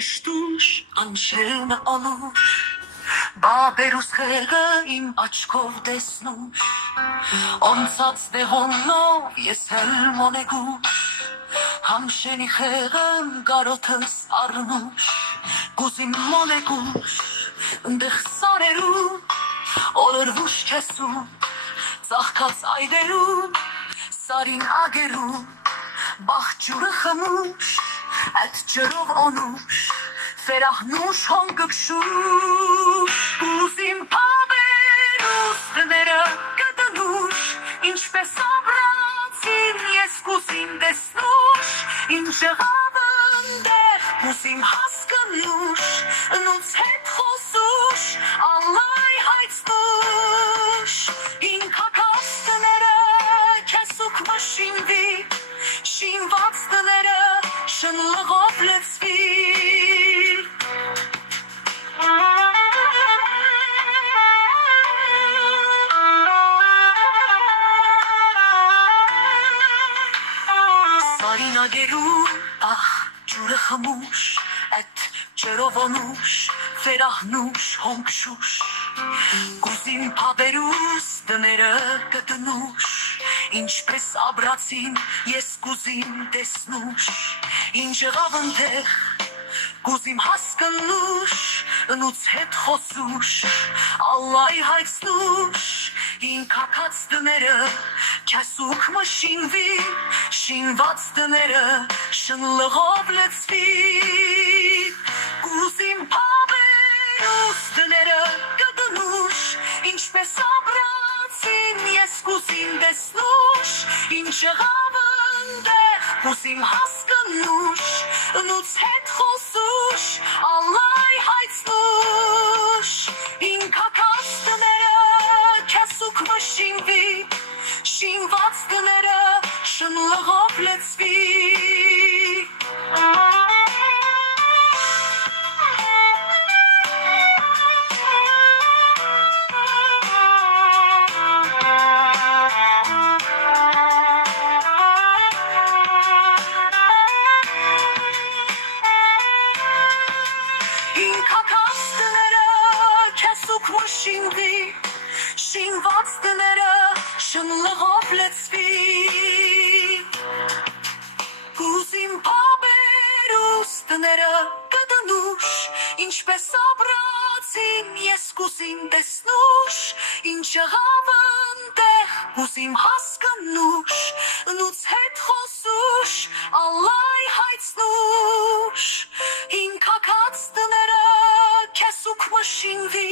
Հեշտուշ անշելն անուշ Բաբերուս խեղը իմ աչքով դեսնուշ Անցած դեղոնով ես հել մոնեգուշ Համշենի խեղն կարոթս առնուշ Գուզիմ մոնեգուշ Ընդեղ սարերում Օրրվուշ կեսում Ծաղկած այդերում Սարին ագերում Բաղջուրը խմուշ Այդ ջրով անուշ, ֆերահնուշ հանգպշուշ, Ուզիմ պաբերուս դները կդնուշ, Ինչպես ամրացին ես կուզիմ դեսնուշ, Իմ ժղավն դեղ կուզիմ հասկնուշ, Նուց հետ խոսուշ, Ալլայ հայցնուշ, Իմ կակաս դները կեսուկ մշինվի, Շինված դները շնլղով լծվի Սարին ագերում ախ ջուրը խմուշ Այդ ջրով անուշ ֆերահնուշ հոնքշուշ Գուզիմ պաբերուս դները կդնուշ Ինչպես աբրացին ես կուզիմ դեսնուշ Ինչ եղավ ընդեղ կուզիմ հասկնուշ Նուց հետ խոսուշ Ալլայ հայցնուշ Իմ կակաց դները կեսուկ մշինվի Շինված դները շնլղով լծվի Կուզիմ պաբերուս դները կդնուշ Ինչպես աբրացին ես կուզիմ դեսնուշ Ինչ եղավ ընդեղ կուզիմ հասկնուշ Նուց հետ խոսուշ Ալլայ հայցնուշ Իմ կակաս դները կեսուկ մշինվի Շինված դները շնլղով լծվի Մշինվի, շինված դները շնլղով լծվի Կուզիմ պաբերուս դները կդնուշ Ինչպես աբրացին ես կուզիմ դեսնուշ Ինչ եղավ ընդեղ կուզիմ հասկնուշ Նուց հետ խոսուշ Ալլայ հայցնուշ Իմ կակաց դները կեսուկ մշինվի